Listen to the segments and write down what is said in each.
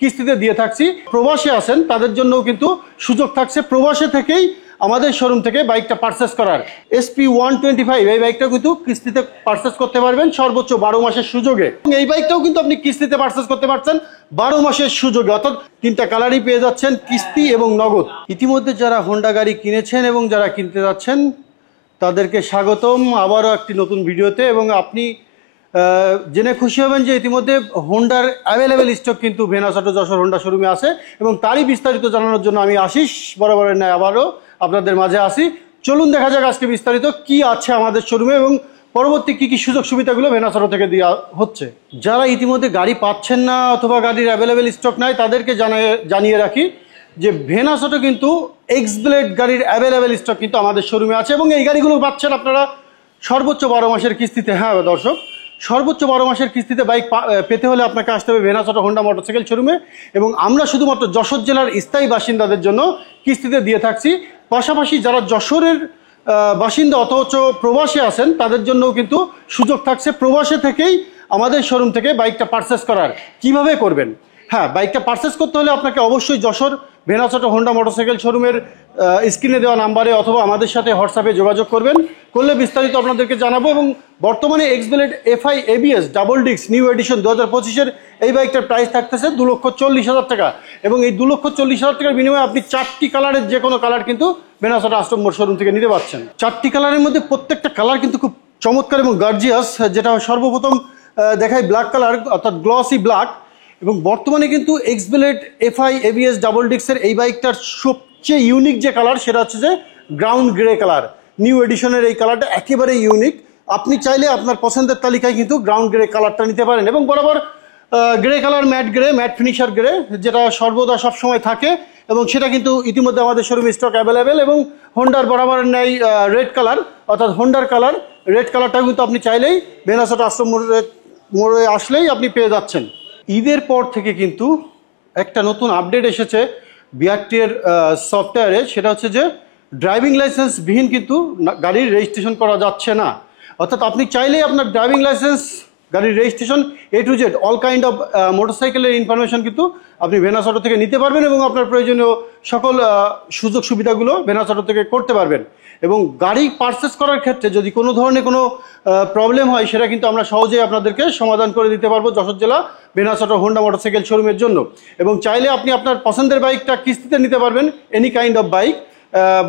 কিস্তিতে দিয়ে থাকছি। প্রবাসে আছেন তাদের জন্যও কিন্তু সুযোগ থাকছে প্রবাসে থেকেই আমাদের শোরুম থেকে বাইকটা পারচেস করার। SP125 এই বাইকটা কিন্তু কিস্তিতে পারচেস করতে পারবেন সর্বোচ্চ 12 মাসের সুযোগে। এই বাইকটাও কিন্তু আপনি কিস্তিতে পারচেস করতে পারছেন 12 মাসের সুযোগে, অর্থাৎ 3টা কালারই পেয়ে যাচ্ছেন, কিস্তি এবং নগদ। ইতিমধ্যে যারা হোন্ডা গাড়ি কিনেছেন এবং যারা কিনতে যাচ্ছেন তাদেরকে স্বাগতম আবারও একটি নতুন ভিডিওতে। এবং আপনি জেনে খুশি হবেন যে ইতিমধ্যে হোন্ডার অ্যাভেলেবেল স্টক কিন্তু ভেনাস অটো যশোর হোন্ডা শোরুমে আছে এবং তারই বিস্তারিত জানানোর জন্য আমি আশিস বরাবরের ন্যায় আবারও আপনাদের মাঝে আসি। চলুন দেখা যাক আজকে বিস্তারিত কি আছে আমাদের শোরুমে এবং পরবর্তী কি কি সুযোগ সুবিধাগুলো ভেনাস অটো থেকে দেওয়া হচ্ছে। যারা ইতিমধ্যে গাড়ি পাচ্ছেন না অথবা গাড়ির অ্যাভেলেবেল স্টক নাই তাদেরকে জানিয়ে রাখি যে ভেনাস অটো কিন্তু এক্স ব্লেড গাড়ির অ্যাভেলেবেল স্টক কিন্তু আমাদের শোরুমে আছে এবং এই গাড়িগুলো পাচ্ছেন আপনারা সর্বোচ্চ 12 মাসের কিস্তিতে। হ্যাঁ দর্শক, সর্বোচ্চ 12 মাসের কিস্তিতে বাইক পেতে হলে আপনাকে আসতে হবে ভেনাস অটো হোন্ডা মোটরসাইকেল শোরুমে এবং আমরা শুধুমাত্র যশোর জেলার স্থায়ী বাসিন্দাদের জন্য কিস্তিতে দিয়ে থাকছি। পাশাপাশি যারা যশোরের বাসিন্দা অথচ প্রবাসে আছেন তাদের জন্যও কিন্তু সুযোগ থাকছে প্রবাসে থেকেই আমাদের শোরুম থেকে বাইকটা পারচেস করার। কিভাবে করবেন? হ্যাঁ, বাইকটা পারচেস করতে হলে আপনাকে অবশ্যই Jessore Venus Auto Honda motorcycle শোরুমের স্ক্রিনে দেওয়া নাম্বারে অথবা আমাদের সাথে হোয়াটসঅ্যাপে যোগাযোগ করবেন, করলে বিস্তারিত আপনাদেরকে জানাবো। এবং বর্তমানে X Blade FI ABS double disc new edition 2025-এর এই বাইকটার প্রাইস থাকতেছে 2,40,000 টাকা এবং এই 2,40,000 টাকার বিনিময়ে আপনি 4টি কালারের যে কোনো কালার কিন্তু ভেনাস অটো আষ্টম শোরুম থেকে নিতে পারছেন। 4টি কালারের মধ্যে প্রত্যেকটা কালার কিন্তু খুব চমৎকার এবং গার্জিয়াস। যেটা সর্বপ্রথম দেখায় ব্ল্যাক কালার অর্থাৎ গ্লসি ব্ল্যাক। এবং বর্তমানে কিন্তু x Blade FI ABS double ডিস্কের এই বাইকটার সবচেয়ে ইউনিক যে কালার সেটা হচ্ছে যে গ্রাউন্ড গ্রে কালার। নিউ এডিশনের এই কালারটা একেবারে ইউনিক। আপনি চাইলে আপনার পছন্দের তালিকায় কিন্তু গ্রাউন্ড গ্রে কালারটা নিতে পারেন এবং বরাবর grey colour matte finisher grey যেটা সর্বদা সবসময় থাকে এবং সেটা কিন্তু ইতিমধ্যে আমাদের শোরুমে স্টক অ্যাভেলেবেল। এবং হোন্ডার বরাবর নেই রেড কালার অর্থাৎ হোন্ডার কালার, রেড কালারটাও কিন্তু আপনি চাইলেই ভেনাস অটো আশ্রম মোড়ে আসলেই আপনি পেয়ে যাচ্ছেন। ঈদের পর থেকে কিন্তু একটা নতুন আপডেট এসেছে বিআরটিএর সফটওয়্যারে, সেটা হচ্ছে যে ড্রাইভিং লাইসেন্স বিহীন কিন্তু গাড়ির রেজিস্ট্রেশন করা যাচ্ছে না। অর্থাৎ আপনি চাইলেই আপনার ড্রাইভিং লাইসেন্স, গাড়ির registration A to Z all kind of মোটরসাইকেলের ইনফরমেশন কিন্তু আপনি ভেনাস অটো থেকে নিতে পারবেন এবং আপনার প্রয়োজনীয় সকল সুযোগ সুবিধাগুলো ভেনাস অটো থেকে করতে পারবেন। এবং গাড়ি পারচেস করার ক্ষেত্রে যদি কোনো ধরনের কোনো প্রবলেম হয় সেটা কিন্তু আমরা সহজেই আপনাদেরকে সমাধান করে দিতে পারবো যশোর জেলা ভেনাস অটো হোন্ডা মোটরসাইকেল শোরুমের জন্য। এবং চাইলে আপনি আপনার পছন্দের বাইকটা কিস্তিতে নিতে পারবেন, এনি কাইন্ড অফ বাইক।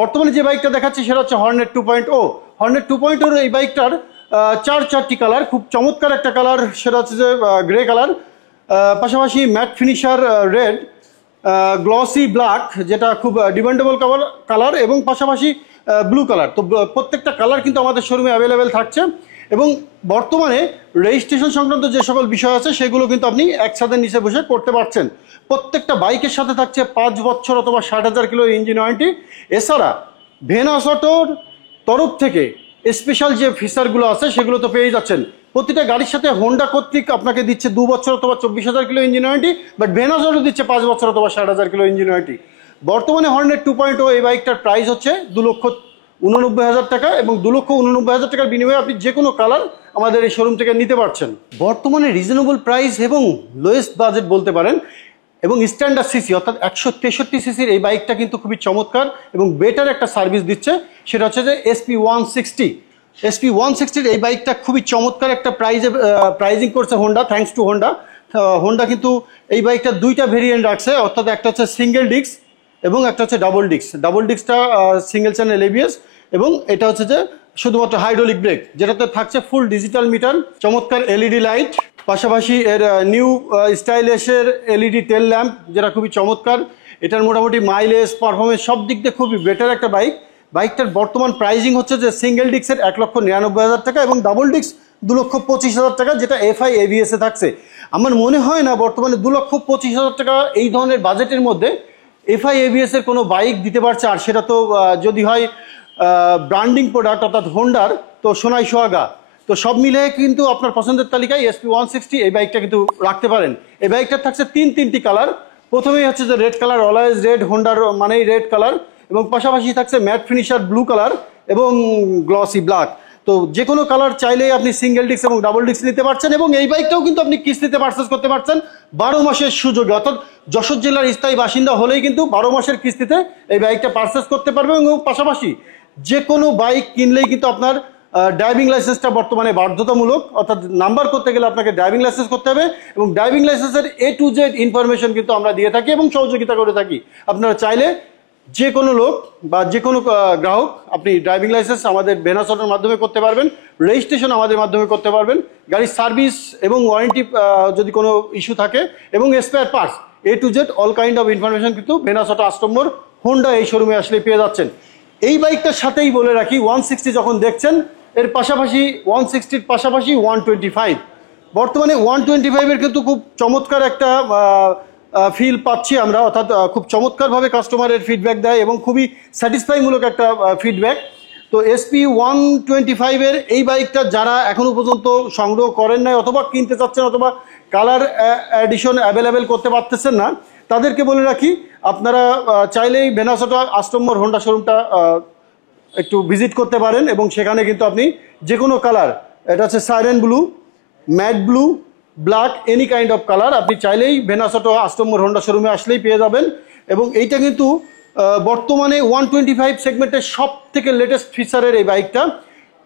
বর্তমানে যে বাইকটা দেখাচ্ছি সেটা হচ্ছে হর্নেট 2.0। হর্নেট 2.0 এই বাইকটার 4টি কালার, খুব চমৎকার একটা কালার সেটা হচ্ছে যে গ্রে কালার, পাশাপাশি matte finisher red, glossy black যেটা খুব ডিমান্ডেবল কালার এবং পাশাপাশি ব্লু কালার। তো প্রত্যেকটা কালার কিন্তু আমাদের শোরুমে অ্যাভেলেবেল থাকছে এবং বর্তমানে রেজিস্ট্রেশন সংক্রান্ত যে সকল বিষয় আছে সেগুলো কিন্তু আপনি একসাথে নিচে বসে করতে পারছেন। প্রত্যেকটা বাইকের সাথে থাকছে 5 বছর অথবা 60,000 কিলো ইঞ্জিন ওয়ারেন্টি। এছাড়া ভেনাস অটোর তরফ থেকে স্পেশাল যে ফিচারগুলো আছে সেগুলো তো পেয়ে যাচ্ছেন। প্রতিটা গাড়ির সাথে হোন্ডা কর্তৃক আপনাকে দিচ্ছে 2 বছর অথবা 24,000 kilo engine warranty, but Venus Auto দিচ্ছে 5 বছর অথবা 60,000 কিলো ইঞ্জিন ওয়ারেন্টি। বর্তমানে হর্নেট 2.0 এই বাইকটার প্রাইস হচ্ছে 2,89,000 টাকা এবং 2,89,000 টাকার বিনিময়ে আপনি যে কোনো কালার আমাদের এই শোরুম থেকে নিতে পারছেন। বর্তমানে রিজনেবল প্রাইস এবং লোয়েস্ট বাজেট বলতে পারেন এবং স্ট্যান্ডার্ড সিসি অর্থাৎ 163 সিসির এই বাইকটা কিন্তু খুবই চমৎকার এবং বেটার একটা সার্ভিস দিচ্ছে। সেটা হচ্ছে যে SP160 এই বাইকটা খুবই চমৎকার একটা প্রাইজিং করছে Honda, thanks to Honda. Honda কিন্তু এই বাইকটার 2টা ভেরিয়েন্ট রাখছে, অর্থাৎ একটা হচ্ছে সিঙ্গেল ডিস্ক এবং একটা হচ্ছে ডাবল ডিস্ক। ডাবল ডিস্কটা সিঙ্গেল চ্যানেল ABS এবং এটা হচ্ছে যে শুধুমাত্র হাইড্রোলিক ব্রেক, যেটাতে থাকছে ফুল ডিজিটাল মিটার, চমৎকার LED লাইট, পাশাপাশি এর নিউ স্টাইলিশের LED টেল ল্যাম্প যেটা খুবই চমৎকার। এটার মোটামুটি মাইলেজ পারফরমেন্স সব দিক দিয়ে খুবই বেটার একটা বাইক। বাইকটার বর্তমান প্রাইজিং হচ্ছে যে সিঙ্গেল ডিস্কের 1,99,000 টাকা এবং ডাবল ডিস্ক 2,25,000 টাকা, যেটা FI ABS এ থাকছে। আমার মনে হয় না বর্তমানে 2,25,000 টাকা এই ধরনের বাজেটের মধ্যে FI ABS এর কোনো বাইক দিতে পারছে, আর সেটা তো যদি হয় ব্র্যান্ডিং প্রোডাক্ট অর্থাৎ হোন্ডার, তো সোনাই সোহাগা। তো সব মিলে কিন্তু আপনার পছন্দের তালিকায় SP160 এই বাইকটা কিন্তু রাখতে পারেন। এই বাইকটার থাকছে তিনটি কালার। প্রথমেই হচ্ছে যে রেড কালার, অলওয়েজ রেড, হোন্ডার মানেই রেড কালার, এবং পাশাপাশি থাকছে ম্যাট ফিনিশার ব্লু কালার এবং গ্লসি ব্ল্যাক। তো যে কোনো কালার চাইলেই আপনি সিঙ্গেল ডিস্ক এবং ডাবল ডিস্ক নিতে পারছেন, এবং এই বাইকটাও কিন্তু আপনি কিস্তিতে পারচেস করতে পারছেন 12 মাসের সুযোগে। অর্থাৎ যশোর জেলার স্থায়ী বাসিন্দা হলেই কিন্তু 12 মাসের কিস্তিতে এই বাইকটা পারচেস করতে পারবেন। এবং পাশাপাশি যে কোনো বাইক কিনলেই কিন্তু আপনার ড্রাইভিং লাইসেন্সটা বর্তমানে বাধ্যতামূলক, অর্থাৎ নাম্বার করতে গেলে আপনাকে ড্রাইভিং লাইসেন্স করতে হবে, এবং ড্রাইভিং লাইসেন্সের A to Z ইনফরমেশন কিন্তু আমরা দিয়ে থাকি এবং সহযোগিতা করে থাকি। আপনারা চাইলে যে কোনো লোক বা যে কোনো গ্রাহক আপনি ড্রাইভিং লাইসেন্স আমাদের ভেনাস অটোর মাধ্যমে করতে পারবেন, রেজিস্ট্রেশন আমাদের মাধ্যমে করতে পারবেন, গাড়ির সার্ভিস এবং ওয়ারেন্টি যদি কোনো ইস্যু থাকে এবং spare parts A to Z all kind of information কিন্তু ভেনাস অটো 8 নম্বর হোন্ডা এই শোরুমে আসলে পেয়ে যাচ্ছেন। এই বাইকটার সাথেই বলে রাখি 160 যখন দেখছেন এর পাশাপাশি 160-র পাশাপাশি 125 বর্তমানে 125-এর কিন্তু খুব চমৎকার একটা ফিল পাচ্ছি আমরা, অর্থাৎ খুব চমৎকারভাবে কাস্টমারের ফিডব্যাক দেয় এবং খুবই স্যাটিসফাইমূলক একটা ফিডব্যাক। তো SP 125-এর এই বাইকটা যারা এখনো পর্যন্ত সংগ্রহ করেন নাই অথবা কিনতে চাচ্ছেন অথবা কালার এডিশন অ্যাভেলেবেল করতে পারতেছেন না, তাদেরকে বলে রাখি আপনারা চাইলেই ভেনাস অটো 8 নম্বর হোন্ডা শোরুমটা একটু ভিজিট করতে পারেন, এবং সেখানে কিন্তু আপনি যে কোনো কালার, এটা হচ্ছে siren blue, matte blue, black, any kind of colour আপনি চাইলেই ভেনাস অটো 8 নম্বর হোন্ডা শোরুমে আসলেই পেয়ে যাবেন। এবং এইটা কিন্তু বর্তমানে 125 সেগমেন্টের সব থেকে লেটেস্ট ফিচারের এই বাইকটা।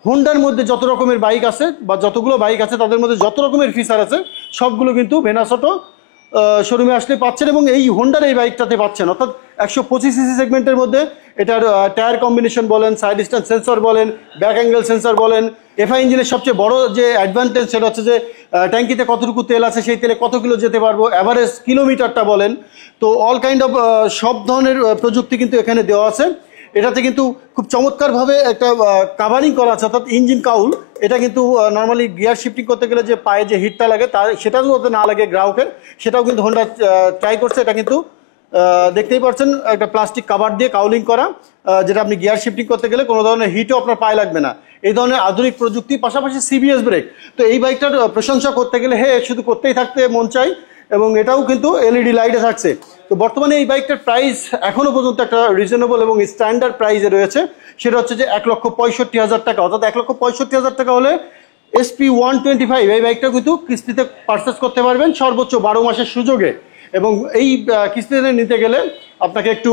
হোন্ডার মধ্যে যত রকমের বাইক আছে বা যতগুলো বাইক আছে তাদের মধ্যে যত রকমের ফিচার আছে সবগুলো কিন্তু ভেনাস অটো শোরুমে আসলে পাচ্ছেন, এবং এই হোন্ডার এই বাইকটাতে পাচ্ছেন। অর্থাৎ 125cc সেগমেন্টের মধ্যে এটার টায়ার কম্বিনেশন বলেন, সাইড ডিস্টেন্স সেন্সর বলেন, ব্যাক অ্যাঙ্গেল সেন্সর বলেন, এফআই ইঞ্জিনের সবচেয়ে বড় যে অ্যাডভান্টেজ সেটা হচ্ছে যে ট্যাঙ্কিতে কতটুকু তেল আছে, সেই তেলে কত কিলো যেতে পারবো, অ্যাভারেজ কিলোমিটারটা বলেন। তো অল কাইন্ড অফ সব ধরনের প্রযুক্তি কিন্তু এখানে দেওয়া আছে। এটাতে কিন্তু খুব চমৎকারভাবে একটা কাভারিং করা আছে, অর্থাৎ ইঞ্জিন কাউল। এটা কিন্তু নর্মালি গিয়ার শিফটিং করতে গেলে যে পায়ে যে হিটটা লাগে সেটা যাতে না লাগে গ্রাহকের, সেটাও কিন্তু হোন্ডা ট্রাই করছে। এটা কিন্তু দেখতেই পাচ্ছেন একটা প্লাস্টিক কাভার দিয়ে কাউলিং করা, যেটা আপনি গিয়ার শিফটিং করতে গেলে কোনো ধরনের হিটও আপনার পায়ে লাগবে না। এই ধরনের আধুনিক প্রযুক্তি, পাশাপাশি CBS ব্রেক। তো এই বাইকটার প্রশংসা করতে গেলে শুধু করতেই থাকতে মন চাই, এবং এটাও কিন্তু LED লাইটে থাকছে। তো বর্তমানে এই বাইকটার প্রাইস এখনো পর্যন্ত একটা রিজনেবল এবং স্ট্যান্ডার্ড প্রাইসে রয়েছে, সেটা হচ্ছে যে 1,65,000 টাকা। অর্থাৎ 1,65,000 টাকা হলে SP 125 এই বাইকটা কিন্তু কিস্তিতে পারচেস করতে পারবেন সর্বোচ্চ 12 মাসের সুযোগে। এবং এই কিস্তিতে নিতে গেলে আপনাকে একটু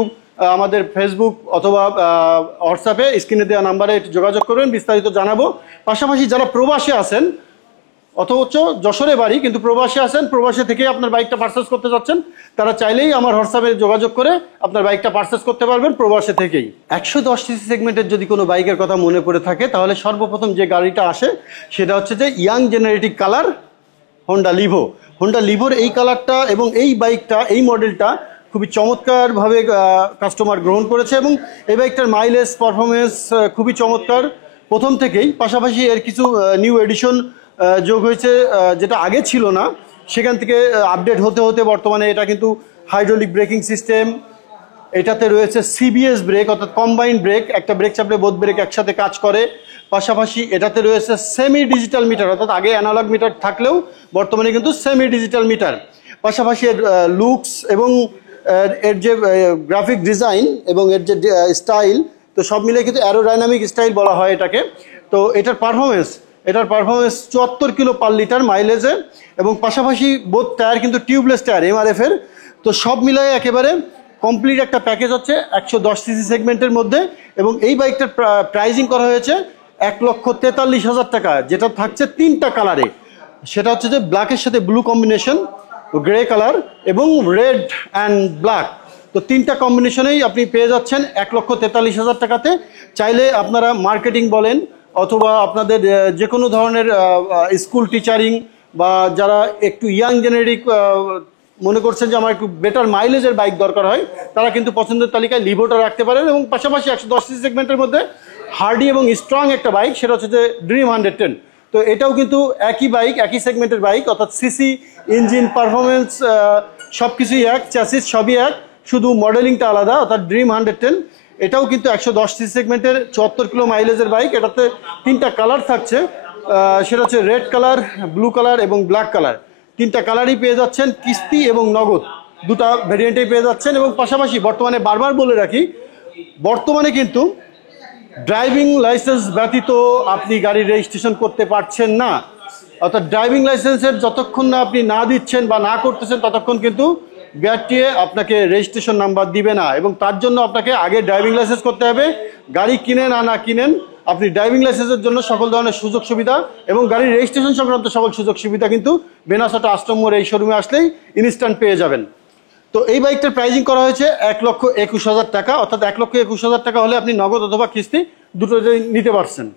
আমাদের ফেসবুক অথবা হোয়াটসঅ্যাপে স্ক্রিনে দেওয়া নাম্বারে যোগাযোগ করবেন, বিস্তারিত জানাবো। পাশাপাশি যারা প্রবাসে আছেন অথচ যশোরে বাড়ি কিন্তু প্রবাসে আছেন, প্রবাসে থেকে আপনার বাইকটা পারচেস করতে যাচ্ছেন, তারা চাইলেই আমার হোয়াটসঅ্যাপে যোগাযোগ করে আপনার বাইকটা পারচেস করতে পারবেন প্রবাসে থেকেই। 110cc সেগমেন্টের যদি কোনো বাইকের কথা মনে পড়ে থাকে তাহলে সর্বপ্রথম যে গাড়িটা আসে সেটা হচ্ছে যে ইয়াং জেনারেটিক কালার হোন্ডা লিভো। হোন্ডা লিভোর এই কালারটা এবং এই বাইকটা, এই মডেলটা খুবই চমৎকারভাবে কাস্টমার গ্রহণ করেছে, এবং এই বাইকটার মাইলেজ পারফরমেন্স খুবই চমৎকার প্রথম থেকেই। পাশাপাশি এর কিছু নিউ এডিশন যোগ হয়েছে যেটা আগে ছিল না, সেখান থেকে আপডেট হতে হতে বর্তমানে এটা কিন্তু হাইড্রোলিক ব্রেকিং সিস্টেম, এটাতে রয়েছে CBS ব্রেক, অর্থাৎ কম্বাইন্ড ব্রেক, একটা ব্রেক চাপলে বোথ ব্রেক একসাথে কাজ করে। পাশাপাশি এটাতে রয়েছে সেমি ডিজিটাল মিটার, অর্থাৎ আগে অ্যানালগ মিটার থাকলেও বর্তমানে কিন্তু সেমি ডিজিটাল মিটার। পাশাপাশি এর লুকস এবং এর যে গ্রাফিক ডিজাইন এবং এর যে স্টাইল, তো সব মিলে কিন্তু অ্যারোডাইনামিক স্টাইল বলা হয় এটাকে। তো এটার পারফরমেন্স 74 কিলো পার লিটার মাইলেজে, এবং পাশাপাশি বোথ টায়ার কিন্তু টিউবলেস টায়ার MRF এর। তো সব মিলায় একেবারে কমপ্লিট একটা প্যাকেজ হচ্ছে 110cc সেগমেন্টের মধ্যে, এবং এই বাইকটার প্রাইজিং করা হয়েছে 1,43,000 টাকা, যেটা থাকছে 3টা কালারে। সেটা হচ্ছে যে ব্ল্যাকের সাথে ব্লু কম্বিনেশন, গ্রে কালার এবং রেড অ্যান্ড ব্ল্যাক। তো 3টা কম্বিনেশনেই আপনি পেয়ে যাচ্ছেন 1,43,000 টাকাতে। চাইলে আপনারা মার্কেটিং বলেন অথবা আপনাদের যে কোনো ধরনের স্কুল টিচারিং বা যারা একটু ইয়াং জেনারেটিক মনে করছেন যে আমার একটু বেটার মাইলেজের বাইক দরকার হয়, তারা কিন্তু পছন্দের তালিকায় লিভোটা রাখতে পারেন। এবং পাশাপাশি 110cc সেগমেন্টের মধ্যে হার্ডি এবং স্ট্রং একটা বাইক, সেটা হচ্ছে যে ড্রিম 110। তো এটাও কিন্তু একই বাইক, একই সেগমেন্টের বাইক, অর্থাৎ সিসি, ইঞ্জিন, পারফরমেন্স সব কিছুই এক, চ্যাসিস সবই এক, শুধু মডেলিংটা আলাদা, অর্থাৎ ড্রিম 110। এটাও কিন্তু 110cc সেগমেন্টের 74 কিলো মাইলেজের বাইক। এটাতে 3টা কালার থাকছে, সেটা হচ্ছে রেড কালার, ব্লু কালার এবং ব্ল্যাক কালার। 3টা কালারই পেয়ে যাচ্ছেন, কিস্তি এবং নগদ দুটা ভেরিয়েন্টেই পেয়ে যাচ্ছেন। এবং পাশাপাশি বর্তমানে বারবার বলে রাখি, বর্তমানে কিন্তু ড্রাইভিং লাইসেন্স ব্যতীত আপনি গাড়ির রেজিস্ট্রেশন করতে পারছেন না, অর্থাৎ ড্রাইভিং লাইসেন্সের যতক্ষণ না আপনি না দিচ্ছেন বা না করতেছেন ততক্ষণ কিন্তু বিআরটিএ আপনাকে রেজিস্ট্রেশন নাম্বার দিবে না, এবং তার জন্য আপনাকে আগে ড্রাইভিং লাইসেন্স করতে হবে। গাড়ি কিনেন আর না কিনেন, আপনি ড্রাইভিং লাইসেন্সের জন্য সকল ধরনের সুযোগ সুবিধা এবং গাড়ির রেজিস্ট্রেশন সংক্রান্ত সকল সুযোগ সুবিধা কিন্তু বেনাস অটো আষ্টম মোড় এই শোরুমে আসলেই ইনস্ট্যান্ট পেয়ে যাবেন। তো এই বাইকটার প্রাইজিং করা হয়েছে 1,21,000 টাকা, অর্থাৎ 1,21,000 টাকা হলে আপনি নগদ অথবা কিস্তি দুটোই নিতে পারছেন।